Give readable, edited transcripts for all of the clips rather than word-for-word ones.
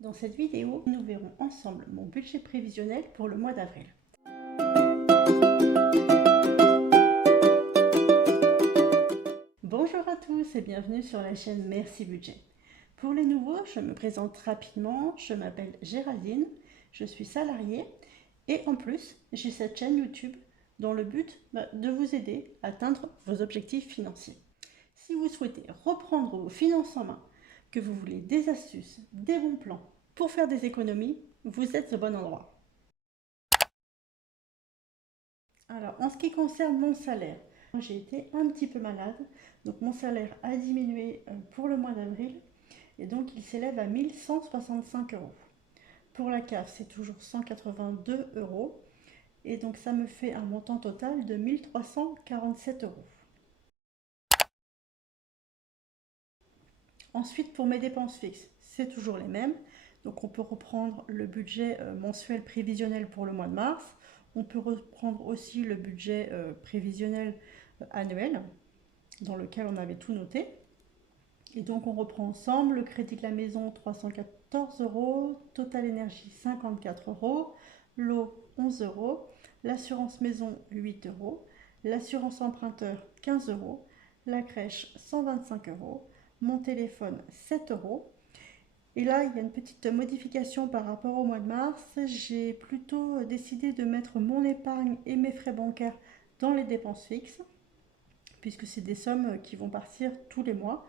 Dans cette vidéo, nous verrons ensemble mon budget prévisionnel pour le mois d'avril. Bonjour à tous et bienvenue sur la chaîne Merci Budget. Pour les nouveaux, je me présente rapidement, je m'appelle Géraldine, je suis salariée et en plus, j'ai cette chaîne YouTube dont le but de vous aider à atteindre vos objectifs financiers. Si vous souhaitez reprendre vos finances en main, que vous voulez des astuces, des bons plans pour faire des économies, vous êtes au bon endroit. Alors, en ce qui concerne mon salaire, j'ai été un petit peu malade, donc mon salaire a diminué pour le mois d'avril et donc il s'élève à 1165 euros. Pour la CAF, c'est toujours 182 euros et donc ça me fait un montant total de 1347 euros. Ensuite, pour mes dépenses fixes, c'est toujours les mêmes. Donc on peut reprendre le budget mensuel prévisionnel pour le mois de mars. On peut reprendre aussi le budget prévisionnel annuel, dans lequel on avait tout noté. Et donc on reprend ensemble le crédit de la maison 314 euros, Total Énergie 54 euros, l'eau 11 euros, l'assurance maison 8 euros, l'assurance emprunteur 15 euros, la crèche 125 euros, mon téléphone 7 euros. Et là, il y a une petite modification par rapport au mois de mars. J'ai plutôt décidé de mettre mon épargne et mes frais bancaires dans les dépenses fixes, puisque c'est des sommes qui vont partir tous les mois.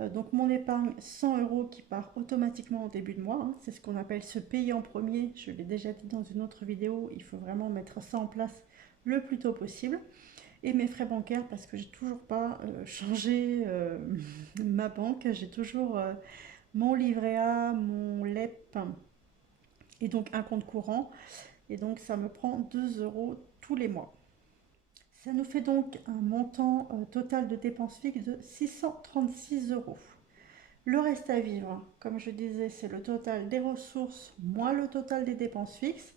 Donc mon épargne 100 euros qui part automatiquement au début de mois, hein. C'est ce qu'on appelle se payer en premier. Je l'ai déjà dit dans une autre vidéo, il faut vraiment mettre ça en place le plus tôt possible. Et mes frais bancaires, parce que j'ai toujours pas changé ma banque, j'ai toujours mon livret A, mon LEP et donc un compte courant. Et donc ça me prend 2 euros tous les mois. Ça nous fait donc un montant total de dépenses fixes de 636 euros. Le reste à vivre, comme je disais, c'est le total des ressources moins le total des dépenses fixes.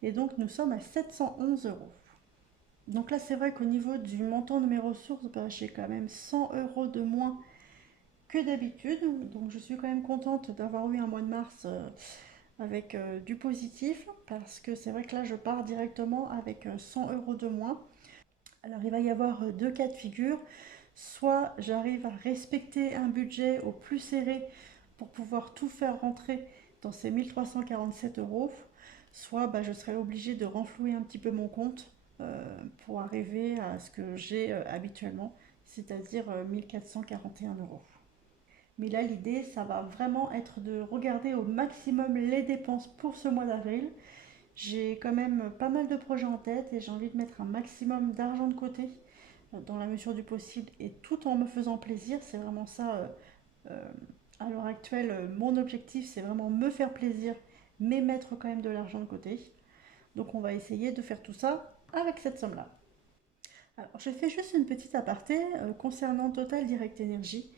Et donc nous sommes à 711 euros. Donc là, c'est vrai qu'au niveau du montant de mes ressources, j'ai quand même 100 euros de moins que d'habitude. Donc je suis quand même contente d'avoir eu un mois de mars avec du positif, parce que c'est vrai que là, je pars directement avec 100 euros de moins. Alors il va y avoir deux cas de figure. Soit j'arrive à respecter un budget au plus serré pour pouvoir tout faire rentrer dans ces 1347 euros, soit je serai obligée de renflouer un petit peu mon compte pour arriver à ce que j'ai habituellement, c'est-à-dire 1441 euros. Mais là, l'idée, ça va vraiment être de regarder au maximum les dépenses pour ce mois d'avril. J'ai quand même pas mal de projets en tête et j'ai envie de mettre un maximum d'argent de côté dans la mesure du possible et tout en me faisant plaisir. C'est vraiment ça, à l'heure actuelle, mon objectif, c'est vraiment me faire plaisir, mais mettre quand même de l'argent de côté. Donc on va essayer de faire tout ça avec cette somme-là. Alors je fais juste une petite aparté concernant Total Direct Energy,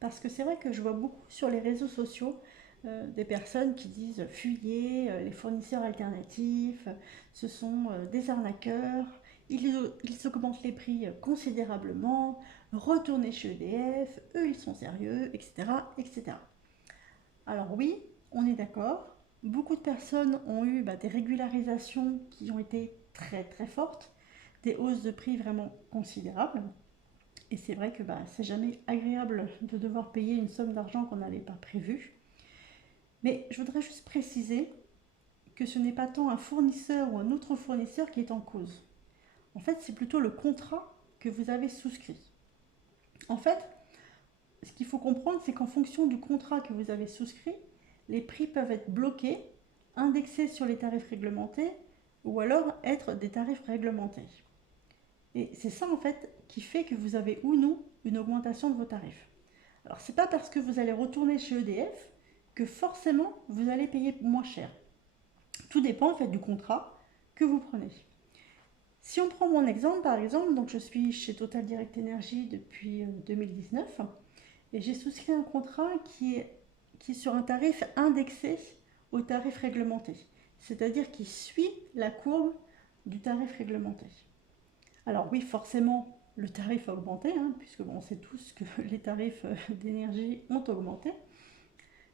parce que c'est vrai que je vois beaucoup sur les réseaux sociaux des personnes qui disent fuyez les fournisseurs alternatifs, ce sont des arnaqueurs, ils augmentent les prix considérablement, retournez chez EDF, eux ils sont sérieux, etc. etc. Alors oui, on est d'accord, beaucoup de personnes ont eu des régularisations qui ont été très très fortes, des hausses de prix vraiment considérables. Et c'est vrai que c'est jamais agréable de devoir payer une somme d'argent qu'on n'avait pas prévue. Mais je voudrais juste préciser que ce n'est pas tant un fournisseur ou un autre fournisseur qui est en cause. En fait, c'est plutôt le contrat que vous avez souscrit. En fait, ce qu'il faut comprendre, c'est qu'en fonction du contrat que vous avez souscrit, les prix peuvent être bloqués, indexés sur les tarifs réglementés, ou alors être des tarifs réglementés. Et c'est ça en fait qui fait que vous avez ou non une augmentation de vos tarifs. Alors c'est pas parce que vous allez retourner chez EDF que forcément vous allez payer moins cher. Tout dépend en fait du contrat que vous prenez. Si on prend mon exemple par exemple, donc je suis chez Total Direct Energy depuis 2019 et j'ai souscrit un contrat qui est sur un tarif indexé au tarif réglementé, c'est-à-dire qui suit la courbe du tarif réglementé. Alors oui, forcément, le tarif a augmenté, hein, puisque on sait tous que les tarifs d'énergie ont augmenté.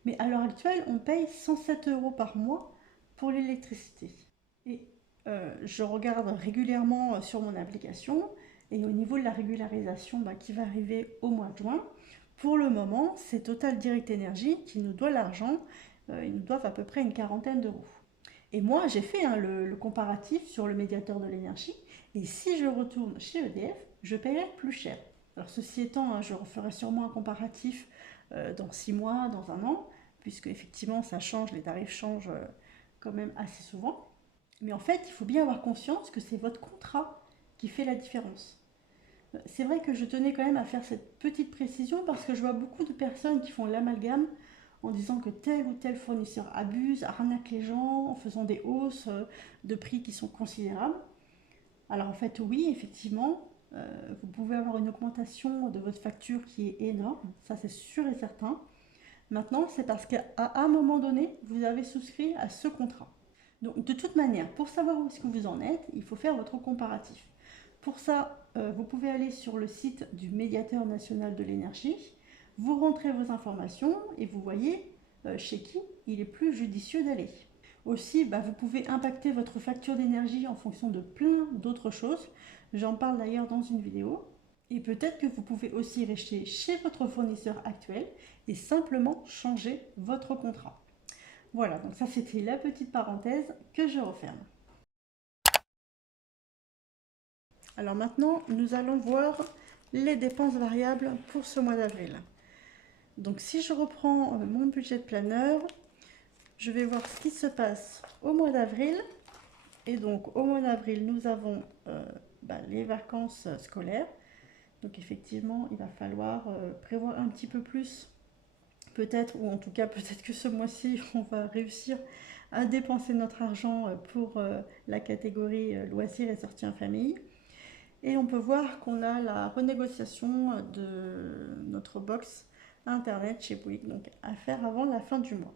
Mais à l'heure actuelle, on paye 107 € par mois pour l'électricité. Et je regarde régulièrement sur mon application, et au niveau de la régularisation qui va arriver au mois de juin, pour le moment, c'est Total Direct Energy qui nous doit l'argent. Ils nous doivent à peu près une quarantaine d'euros. Et moi, j'ai fait le comparatif sur le médiateur de l'énergie. Et si je retourne chez EDF, je paierai plus cher. Alors ceci étant, je referai sûrement un comparatif dans 6 mois, dans un an, puisque effectivement ça change, les tarifs changent quand même assez souvent. Mais en fait, il faut bien avoir conscience que c'est votre contrat qui fait la différence. C'est vrai que je tenais quand même à faire cette petite précision parce que je vois beaucoup de personnes qui font l'amalgame en disant que tel ou tel fournisseur abuse, arnaque les gens en faisant des hausses de prix qui sont considérables. Alors en fait oui, effectivement, vous pouvez avoir une augmentation de votre facture qui est énorme, ça c'est sûr et certain. Maintenant, c'est parce qu'à un moment donné, vous avez souscrit à ce contrat. Donc de toute manière, pour savoir où est-ce que vous en êtes, il faut faire votre comparatif. Pour ça, vous pouvez aller sur le site du médiateur national de l'énergie, vous rentrez vos informations et vous voyez chez qui il est plus judicieux d'aller. Aussi, vous pouvez impacter votre facture d'énergie en fonction de plein d'autres choses. J'en parle d'ailleurs dans une vidéo. Et peut-être que vous pouvez aussi rester chez votre fournisseur actuel et simplement changer votre contrat. Voilà, donc ça c'était la petite parenthèse que je referme. Alors maintenant, nous allons voir les dépenses variables pour ce mois d'avril. Donc si je reprends mon budget de planeur, je vais voir ce qui se passe au mois d'avril. Et donc au mois d'avril, nous avons les vacances scolaires. Donc effectivement, il va falloir prévoir un petit peu plus, peut-être, ou en tout cas peut-être que ce mois-ci, on va réussir à dépenser notre argent pour la catégorie loisirs et sorties en famille. Et on peut voir qu'on a la renégociation de notre box internet chez Bouygues, donc à faire avant la fin du mois.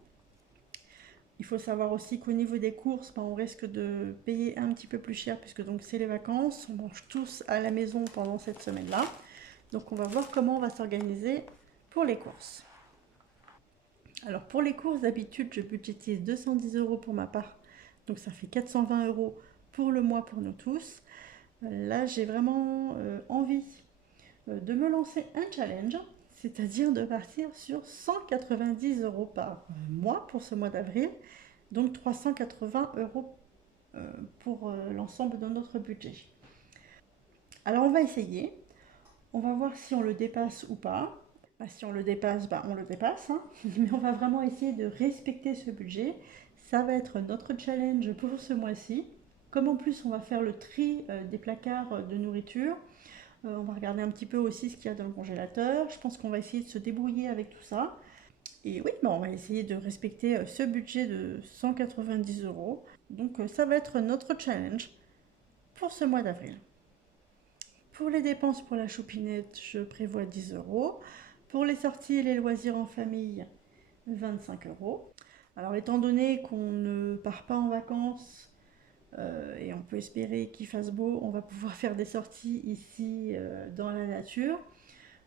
Il faut savoir aussi qu'au niveau des courses, on risque de payer un petit peu plus cher puisque donc c'est les vacances, on mange tous à la maison pendant cette semaine-là. Donc on va voir comment on va s'organiser pour les courses. Alors pour les courses, d'habitude je budgétise 210 € pour ma part, donc ça fait 420 € pour le mois pour nous tous. Là j'ai vraiment envie de me lancer un challenge, c'est-à-dire de partir sur 190 € par mois pour ce mois d'avril, donc 380 € pour l'ensemble de notre budget. Alors on va essayer, on va voir si on le dépasse ou pas. Si on le dépasse, on le dépasse, hein. Mais on va vraiment essayer de respecter ce budget. Ça va être notre challenge pour ce mois-ci. Comme en plus on va faire le tri des placards de nourriture, on va regarder un petit peu aussi ce qu'il y a dans le congélateur. Je pense qu'on va essayer de se débrouiller avec tout ça. Et oui, on va essayer de respecter ce budget de 190 €. Donc ça va être notre challenge pour ce mois d'avril. Pour les dépenses pour la choupinette, je prévois 10 €. Pour les sorties et les loisirs en famille, 25 €. Alors étant donné qu'on ne part pas en vacances et on peut espérer qu'il fasse beau, on va pouvoir faire des sorties ici dans la nature.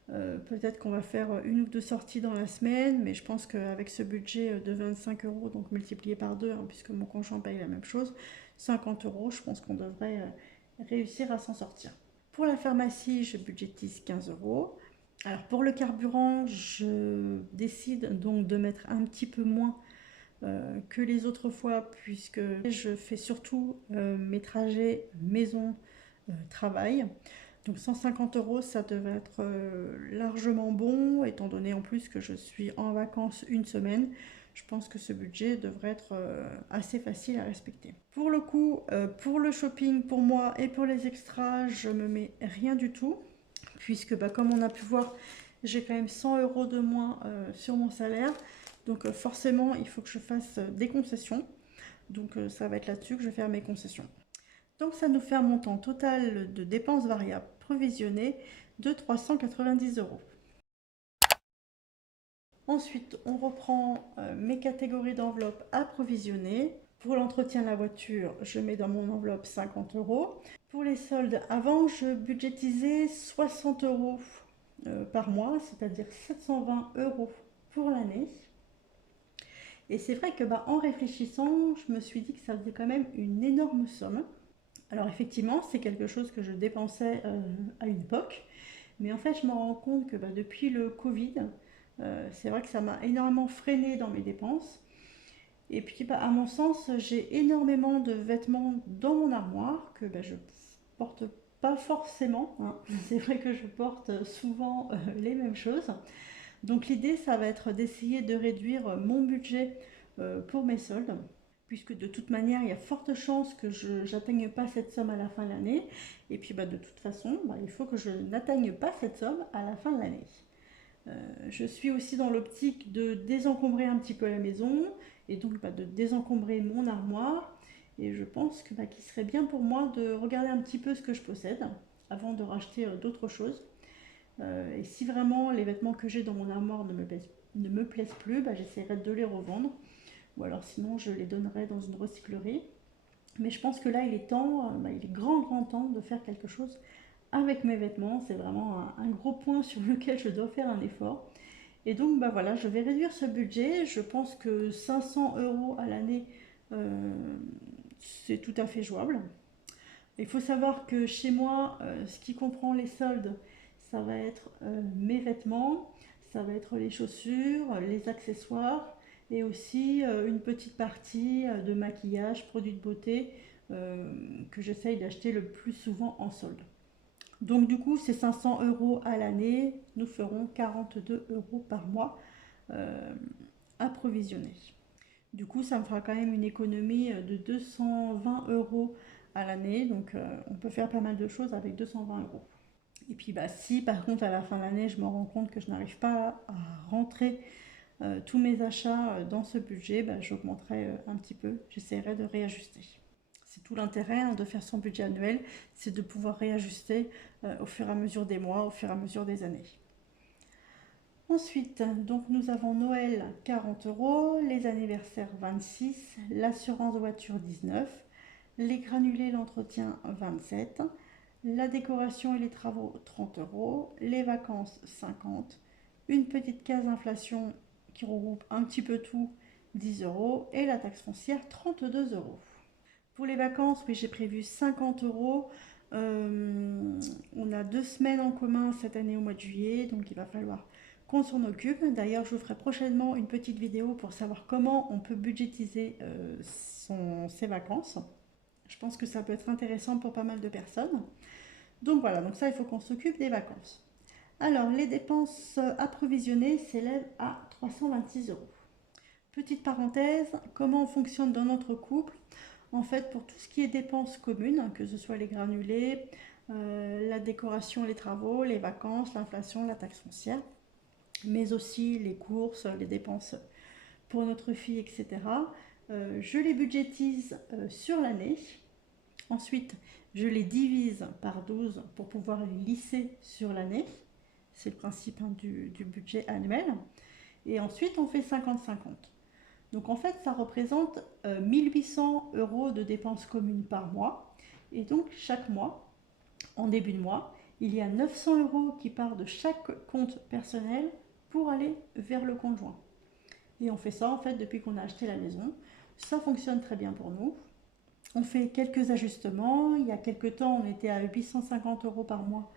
Peut-être qu'on va faire une ou deux sorties dans la semaine, mais je pense qu'avec ce budget de 25 €, donc multiplié par 2, puisque mon conjoint paye la même chose, 50 €, je pense qu'on devrait réussir à s'en sortir. Pour la pharmacie, je budgétise 15 €. Alors pour le carburant, je décide donc de mettre un petit peu moins que les autres fois, puisque je fais surtout mes trajets maison-travail. Donc 150 €, ça devrait être largement bon, étant donné en plus que je suis en vacances une semaine. Je pense que ce budget devrait être assez facile à respecter. Pour le coup, pour le shopping, pour moi et pour les extras, je me mets rien du tout, puisque comme on a pu voir, j'ai quand même 100 € de moins sur mon salaire. Donc forcément, il faut que je fasse des concessions. Donc ça va être là-dessus que je vais faire mes concessions. Donc ça nous fait un montant total de dépenses variables provisionnées de 390 €. Ensuite, on reprend mes catégories d'enveloppe à provisionner. Pour l'entretien de la voiture, je mets dans mon enveloppe 50 €. Pour les soldes, avant, je budgétisais 60 € par mois, c'est-à-dire 720 € pour l'année. Et c'est vrai que en réfléchissant, je me suis dit que ça faisait quand même une énorme somme. Alors effectivement, c'est quelque chose que je dépensais à une époque, mais en fait, je me rends compte que depuis le Covid, c'est vrai que ça m'a énormément freiné dans mes dépenses. Et puis, à mon sens, j'ai énormément de vêtements dans mon armoire que je porte pas forcément, hein. C'est vrai que je porte souvent les mêmes choses. Donc l'idée, ça va être d'essayer de réduire mon budget pour mes soldes, puisque de toute manière, il y a forte chance que je n'atteigne pas cette somme à la fin de l'année. Et puis de toute façon, il faut que je n'atteigne pas cette somme à la fin de l'année. Je suis aussi dans l'optique de désencombrer un petit peu la maison et donc de désencombrer mon armoire. Et je pense que qu'il serait bien pour moi de regarder un petit peu ce que je possède avant de racheter d'autres choses. Et si vraiment les vêtements que j'ai dans mon armoire ne me plaisent plus, j'essaierai de les revendre. Ou alors sinon je les donnerai dans une recyclerie. Mais je pense que là il est temps, il est grand temps de faire quelque chose avec mes vêtements. C'est vraiment un gros point sur lequel je dois faire un effort. Et donc voilà, je vais réduire ce budget. Je pense que 500 euros à l'année, c'est tout à fait jouable. Il faut savoir que chez moi, ce qui comprend les soldes, ça va être mes vêtements, ça va être les chaussures, les accessoires et aussi une petite partie de maquillage, produits de beauté que j'essaye d'acheter le plus souvent en solde. Donc du coup, ces 500 euros à l'année nous feront 42 euros par mois euh, approvisionner. Du coup, ça me fera quand même une économie de 220 euros à l'année. Donc, on peut faire pas mal de choses avec 220 euros. Et puis, si par contre, à la fin de l'année, je me rends compte que je n'arrive pas à rentrer tous mes achats dans ce budget, j'augmenterai un petit peu. J'essaierai de réajuster. C'est tout l'intérêt de faire son budget annuel, c'est de pouvoir réajuster au fur et à mesure des mois, au fur et à mesure des années. Ensuite, donc nous avons Noël 40 euros, les anniversaires 26, l'assurance voiture 19, les granulés, l'entretien 27, la décoration et les travaux 30 euros, les vacances 50, une petite case inflation qui regroupe un petit peu tout 10 euros et la taxe foncière 32 euros. Pour les vacances, oui, j'ai prévu 50 euros. On a 2 semaines en commun cette année au mois de juillet, donc il va falloir qu'on s'en occupe. D'ailleurs, je vous ferai prochainement une petite vidéo pour savoir comment on peut budgétiser ses vacances. Je pense que ça peut être intéressant pour pas mal de personnes. Donc voilà, donc ça, il faut qu'on s'occupe des vacances. Alors, les dépenses approvisionnées s'élèvent à 326 euros. Petite parenthèse, comment on fonctionne dans notre couple? En fait, pour tout ce qui est dépenses communes, que ce soit les granulés, la décoration, les travaux, les vacances, l'inflation, la taxe foncière, mais aussi les courses, les dépenses pour notre fille, etc. Je les budgétise sur l'année. Ensuite, je les divise par 12 pour pouvoir les lisser sur l'année. C'est le principe du budget annuel. Et ensuite, on fait 50-50. Donc en fait, ça représente 1800 euros de dépenses communes par mois. Et donc chaque mois, en début de mois, il y a 900 euros qui partent de chaque compte personnel pour aller vers le conjoint. Et on fait ça en fait depuis qu'on a acheté la maison. Ça fonctionne très bien pour nous. On fait quelques ajustements. Il y a quelques temps, on était à 850 euros par mois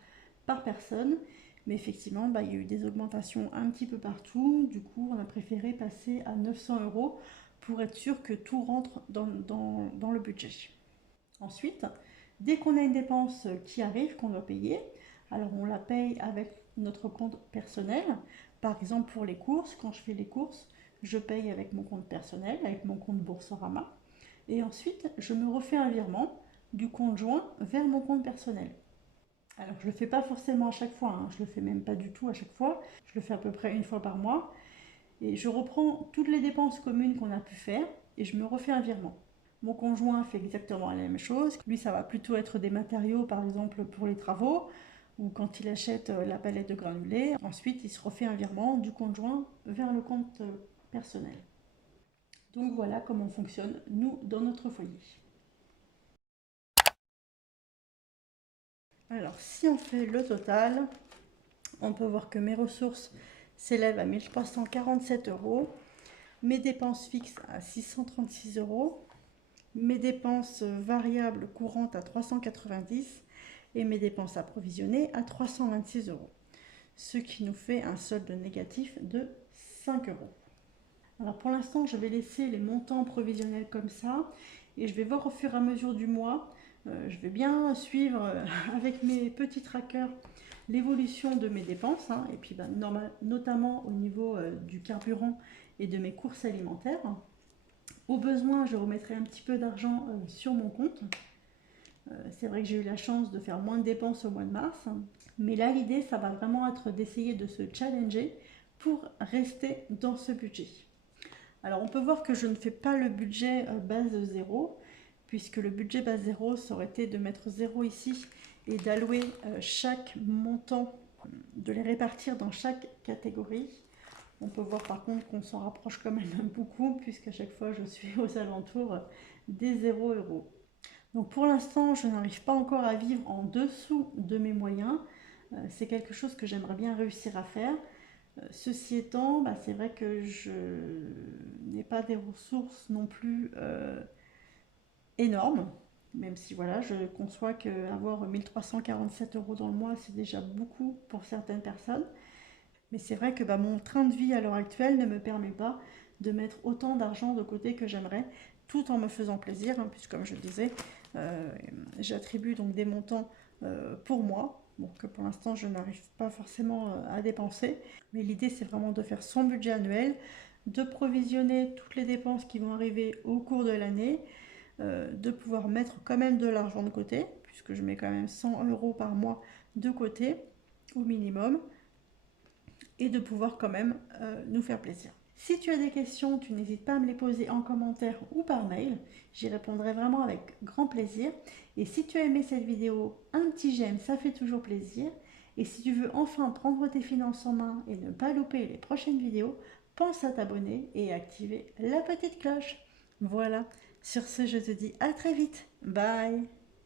par personne. Mais effectivement, il y a eu des augmentations un petit peu partout. Du coup, on a préféré passer à 900 euros pour être sûr que tout rentre dans le budget. Ensuite, dès qu'on a une dépense qui arrive, qu'on doit payer, alors on la paye avec notre compte personnel. Par exemple, pour les courses, quand je fais les courses, je paye avec mon compte personnel, avec mon compte Boursorama. Et ensuite, je me refais un virement du compte joint vers mon compte personnel. Alors, je ne le fais pas forcément à chaque fois, hein. Je ne le fais même pas du tout à chaque fois. Je le fais à peu près une fois par mois. Et je reprends toutes les dépenses communes qu'on a pu faire et je me refais un virement. Mon conjoint fait exactement la même chose. Lui, ça va plutôt être des matériaux, par exemple, pour les travaux, ou quand il achète la palette de granulés. Ensuite, il se refait un virement du conjoint vers le compte personnel. Donc voilà comment on fonctionne, nous, dans notre foyer. Alors, si on fait le total, on peut voir que mes ressources s'élèvent à 1347 euros. mes dépenses fixes à 636 euros, mes dépenses variables courantes à 390 et mes dépenses approvisionnées à 326 euros. Ce qui nous fait un solde négatif de 5 euros. Alors pour l'instant, je vais laisser les montants provisionnels comme ça et je vais voir au fur et à mesure du mois. Je vais bien suivre avec mes petits trackers l'évolution de mes dépenses et puis notamment au niveau du carburant et de mes courses alimentaires. Au besoin, je remettrai un petit peu d'argent sur mon compte. C'est vrai que j'ai eu la chance de faire moins de dépenses au mois de mars, mais là l'idée ça va vraiment être d'essayer de se challenger pour rester dans ce budget. Alors on peut voir que je ne fais pas le budget base 0, puisque le budget base 0 ça aurait été de mettre 0 ici et d'allouer chaque montant, de les répartir dans chaque catégorie. On peut voir par contre qu'on s'en rapproche quand même beaucoup, puisqu'à chaque fois je suis aux alentours des 0 euros. Donc pour l'instant, je n'arrive pas encore à vivre en dessous de mes moyens. C'est quelque chose que j'aimerais bien réussir à faire. Ceci étant, c'est vrai que je n'ai pas des ressources non plus énormes. Même si voilà, je conçois qu'avoir 1347 euros dans le mois, c'est déjà beaucoup pour certaines personnes. Mais c'est vrai que mon train de vie à l'heure actuelle ne me permet pas de mettre autant d'argent de côté que j'aimerais, tout en me faisant plaisir, puisque comme je le disais, j'attribue donc des montants pour moi, que pour l'instant je n'arrive pas forcément à dépenser. Mais l'idée c'est vraiment de faire son budget annuel, de provisionner toutes les dépenses qui vont arriver au cours de l'année, de pouvoir mettre quand même de l'argent de côté, puisque je mets quand même 100 euros par mois de côté, au minimum, et de pouvoir quand même nous faire plaisir. Si tu as des questions, tu n'hésites pas à me les poser en commentaire ou par mail. J'y répondrai vraiment avec grand plaisir. Et si tu as aimé cette vidéo, un petit j'aime, ça fait toujours plaisir. Et si tu veux enfin prendre tes finances en main et ne pas louper les prochaines vidéos, pense à t'abonner et activer la petite cloche. Voilà, sur ce, je te dis à très vite. Bye!